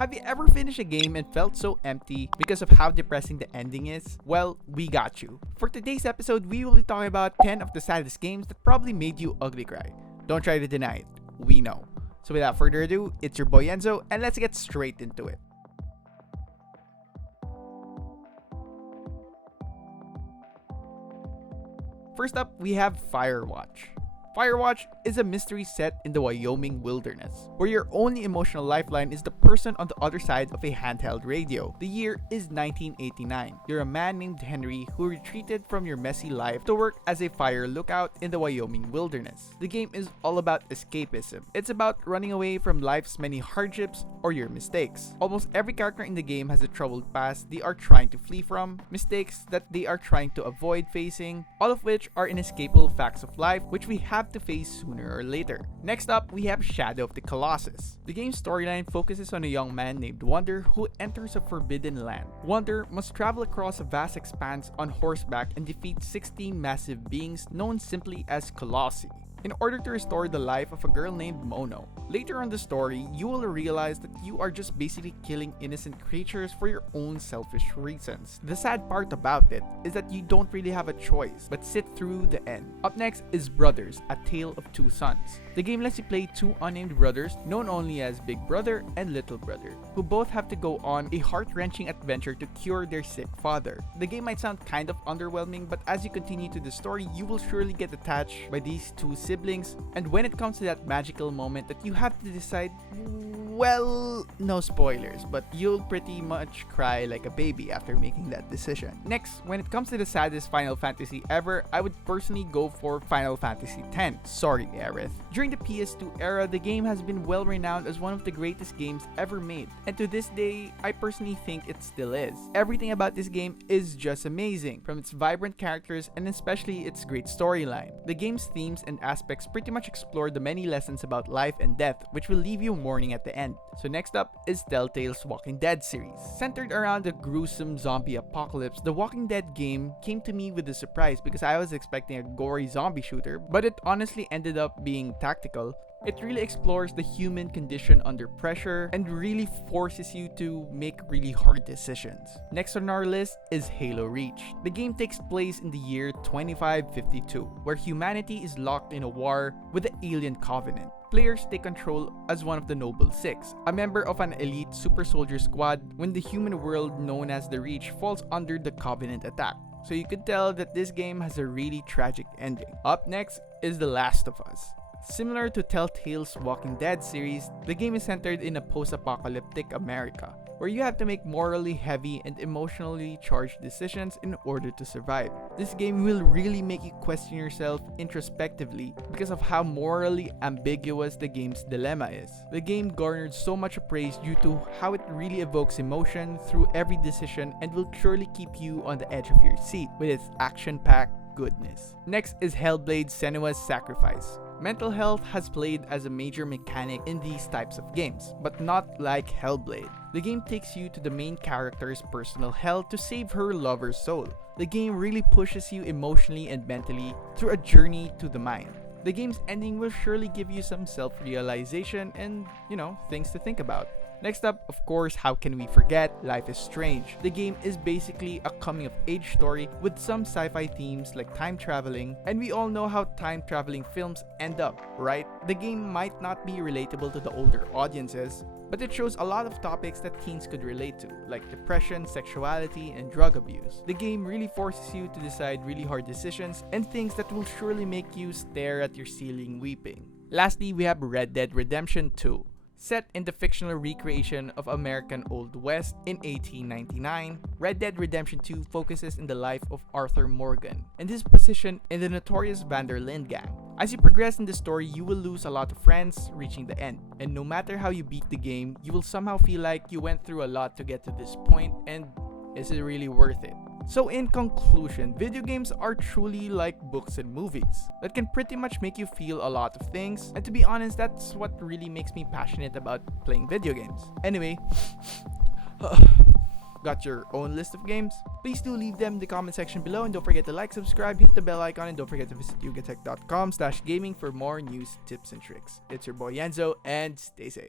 Have you ever finished a game and felt so empty because of how depressing the ending is? Well, we got you. For today's episode, we will be talking about 10 of the saddest games that probably made you ugly cry. Don't try to deny it. We know. So without further ado, it's your boy Enzo, and let's get straight into it. First up, we have Firewatch. Firewatch is a mystery set in the Wyoming wilderness, where your only emotional lifeline is the person on the other side of a handheld radio. The year is 1989. You're a man named Henry who retreated from your messy life to work as a fire lookout in the Wyoming wilderness. The game is all about escapism. It's about running away from life's many hardships or your mistakes. Almost every character in the game has a troubled past they are trying to flee from, mistakes that they are trying to avoid facing, all of which are inescapable facts of life which we have to face sooner or later. Next up, we have Shadow of the Colossus. The game's storyline focuses on a young man named Wonder who enters a forbidden land. Wonder must travel across a vast expanse on horseback and defeat 16 massive beings known simply as Colossi, in order to restore the life of a girl named Mono. Later on the story, you will realize that you are just basically killing innocent creatures for your own selfish reasons. The sad part about it is that you don't really have a choice but sit through the end. Up next is Brothers, A Tale of Two Sons. The game lets you play two unnamed brothers known only as Big Brother and Little Brother, who both have to go on a heart-wrenching adventure to cure their sick father. The game might sound kind of underwhelming, but as you continue to the story, you will surely get attached by these two siblings, and when it comes to that magical moment that you have to decide, well, no spoilers, but you'll pretty much cry like a baby after making that decision. Next, when it comes to the saddest Final Fantasy ever, I would personally go for Final Fantasy X. Sorry, Aerith. During the PS2 era, the game has been well renowned as one of the greatest games ever made, and to this day, I personally think it still is. Everything about this game is just amazing, from its vibrant characters and especially its great storyline. The game's themes and aspects pretty much explore the many lessons about life and death, which will leave you mourning at the end. So next up is Telltale's Walking Dead series. Centered around a gruesome zombie apocalypse, the Walking Dead game came to me with a surprise because I was expecting a gory zombie shooter, but it honestly ended up being tactical. It really explores the human condition under pressure and really forces you to make really hard decisions. Next on our list is Halo Reach. The game takes place in the year 2552, where humanity is locked in a war with the alien covenant. Players take control as one of the Noble Six, a member of an elite super soldier squad when the human world known as the Reach falls under the Covenant attack. So you could tell that this game has a really tragic ending. Up next is The Last of Us. Similar to Telltale's Walking Dead series, the game is centered in a post-apocalyptic America, where you have to make morally heavy and emotionally charged decisions in order to survive. This game will really make you question yourself introspectively because of how morally ambiguous the game's dilemma is. The game garnered so much praise due to how it really evokes emotion through every decision and will surely keep you on the edge of your seat with its action-packed goodness. Next is Hellblade: Senua's Sacrifice. Mental health has played as a major mechanic in these types of games, but not like Hellblade. The game takes you to the main character's personal hell to save her lover's soul. The game really pushes you emotionally and mentally through a journey to the mind. The game's ending will surely give you some self-realization and, things to think about. Next up, of course, how can we forget Life is Strange? The game is basically a coming-of-age story with some sci-fi themes like time traveling, and we all know how time-traveling films end up, right? The game might not be relatable to the older audiences, but it shows a lot of topics that teens could relate to, like depression, sexuality, and drug abuse. The game really forces you to decide really hard decisions and things that will surely make you stare at your ceiling weeping. Lastly, we have Red Dead Redemption 2. Set in the fictional recreation of American Old West in 1899, Red Dead Redemption 2 focuses in the life of Arthur Morgan and his position in the notorious Van der Linde gang. As you progress in the story, you will lose a lot of friends reaching the end, and no matter how you beat the game, you will somehow feel like you went through a lot to get to this point, and is it really worth it? So in conclusion, video games are truly like books and movies that can pretty much make you feel a lot of things, and to be honest, that's what really makes me passionate about playing video games. Anyway, got your own list of games? Please do leave them in the comment section below, and don't forget to like, subscribe, hit the bell icon, and don't forget to visit yugatech.com/gaming for more news, tips, and tricks. It's your boy Enzo, and stay safe.